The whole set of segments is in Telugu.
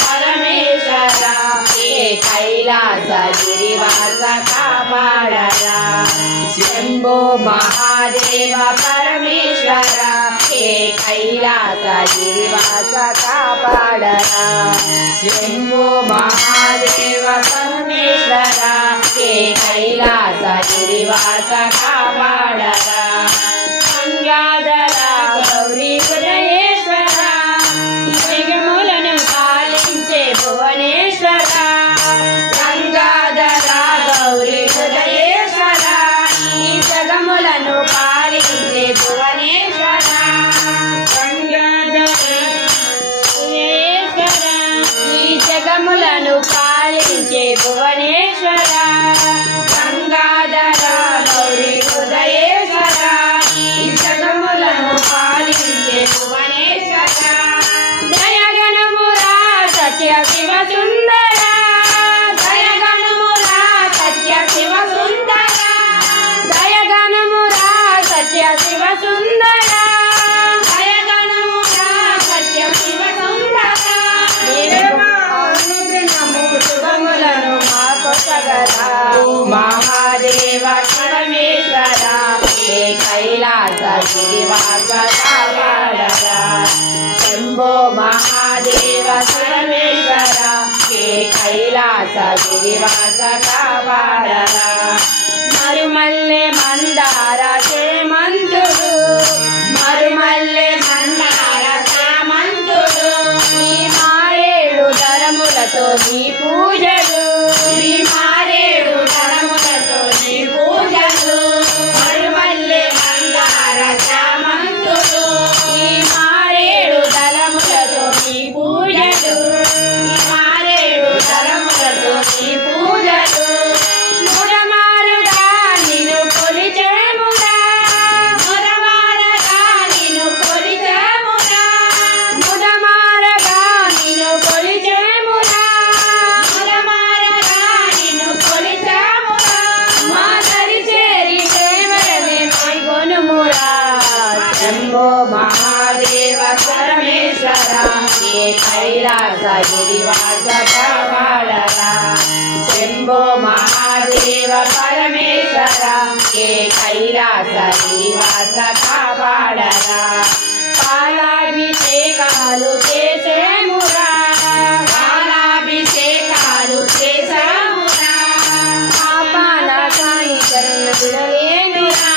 परमेश्वरा हे कैलास गिरिवास कापाडरा शंभो महादेव परमेश्वरा हे कैलास गिरिवास कापाडरा शंभो महादेव परमेश्वरा हे कैलास गिरिवास कापाडरा गंगाधरा गौरी हृदयेश्वरा जगमुలను పాలించే భువనేశ్వరా గంగాధరా గౌరీ హృదయేశ్వరా ఈ జగములను పాలించే భువనేశ్వరా గంగాధరా హృదయేశ్వరా ఈ జగములను పాలించే భువనేశ్వరా గంగాధరా గౌరీ హృదయేశ్వరా ఈ జగములను పాలించే భువనేశ్వరా సత్య శివ సుందర దయగణమురా సత్య శివ సుందర దయగణమురా సత్య శివ సుందర దయగణమురా సత్య శివ సుందర శుభములను మాకొసగరా మహాదేవ పరమేశ్వర హే కైలాస గిరివాస కాపాడరా शंभो महादेव परमेश्वरा हे कैलास गिरिवास कापाडरा मरुमल्ले मंदार చేమంతుడు మరుమల్లె మందార చేమంతుడు ఈ మారేడు ధరములతో నీ పూజలు ఈ మారేడు ధరములతో నీ పూజలు మరుమల్లె మందార చేమంతుడు ఈ మారేడు ధరములతో నీ పూజలు ఈ మారేడు ధరములతో నీ పూజలు మురమారుగా నిన్ను కొలిచేమురా మురమారగా నిన్ను కొలిచేమురా మురమారగా నిన్ను కొలిచేమురా మురమారగా నిన్ను కొలిచేమురా మా దరి చేరి కేవలమే మైగొనుమురా शंभो महादेव परमेश्वरा हे कैलास गिरिवास कापाडरा शंभो महादेव परमेश्वरा हे कैलास गिरिवास कापाडरा పాలాభిషేకాలు చేసేమురా పాలాభిషేకాలు చేసేమురా పాపాల కాని చరణు విడలేనురా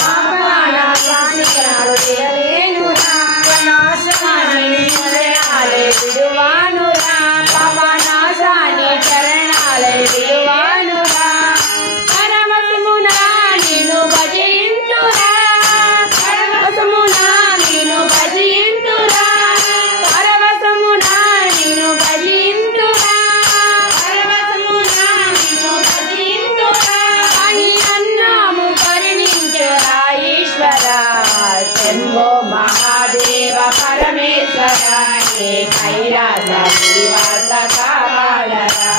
పాపాల కాని చరణు విడలేనురా నాశనాన్ని చరణాలే విడువానురా పాపనాశాన్ని చరణాలే విడువానురా పరమశమునా నిన్ను భజింతురా పరమశమునా నిన్ను భజింతురా పరమశమునా నిన్ను భజింతురా పరమశమునా నిన్ను భజింతురా అని అన్నాము కరుణించురా ఈశ్వరా शंभो महादेव परमेश्वरा हे कैलास गिरिवास कापाडरा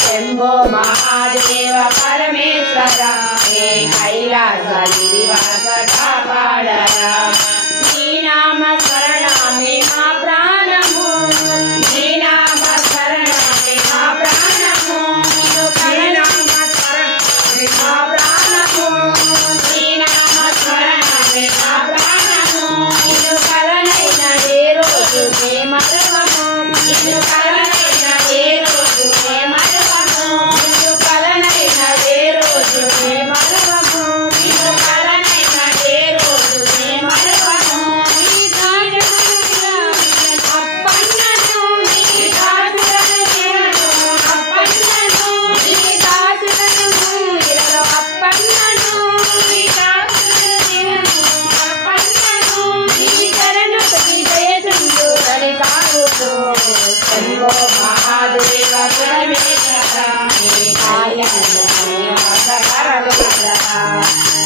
शंभो महादेव परमेश्वरा हे कैलास गिरिवास कापाडरा నీ నామ స్మరణమే మా ప్రాణము నీ నామ స్మరణమే మా ప్రాణము నిన్ను కలనామ స్మరణమే మా ప్రాణము నీ నామ స్మరణమే మా ప్రాణము నిన్ను కలనైన ఏ రోజు మే మరువము నిన్ను కలనైన ఏ రోజు మే మరువము నిన్ను కలనైన ఏ రోజు మే మరువము నిన్ను కలనైన ఏ రోజు మే మరువము నీ దాసులను అప్పన్నను నీ దాసులను అప్పన్నను నీ దాసులను ఇలలో అప్పన్నను నీ దాసులను అప్పన్నను నీ చరణకు విజయసుందు హరికారుడు శంభో మహాదేవ పరమేశ్వరా హే కైలాస గిరివాస పరమేశ్వరా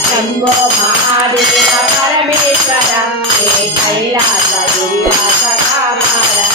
शंभो महादेव परमेश्वरा हे कैलास गिरिवास कापाडरा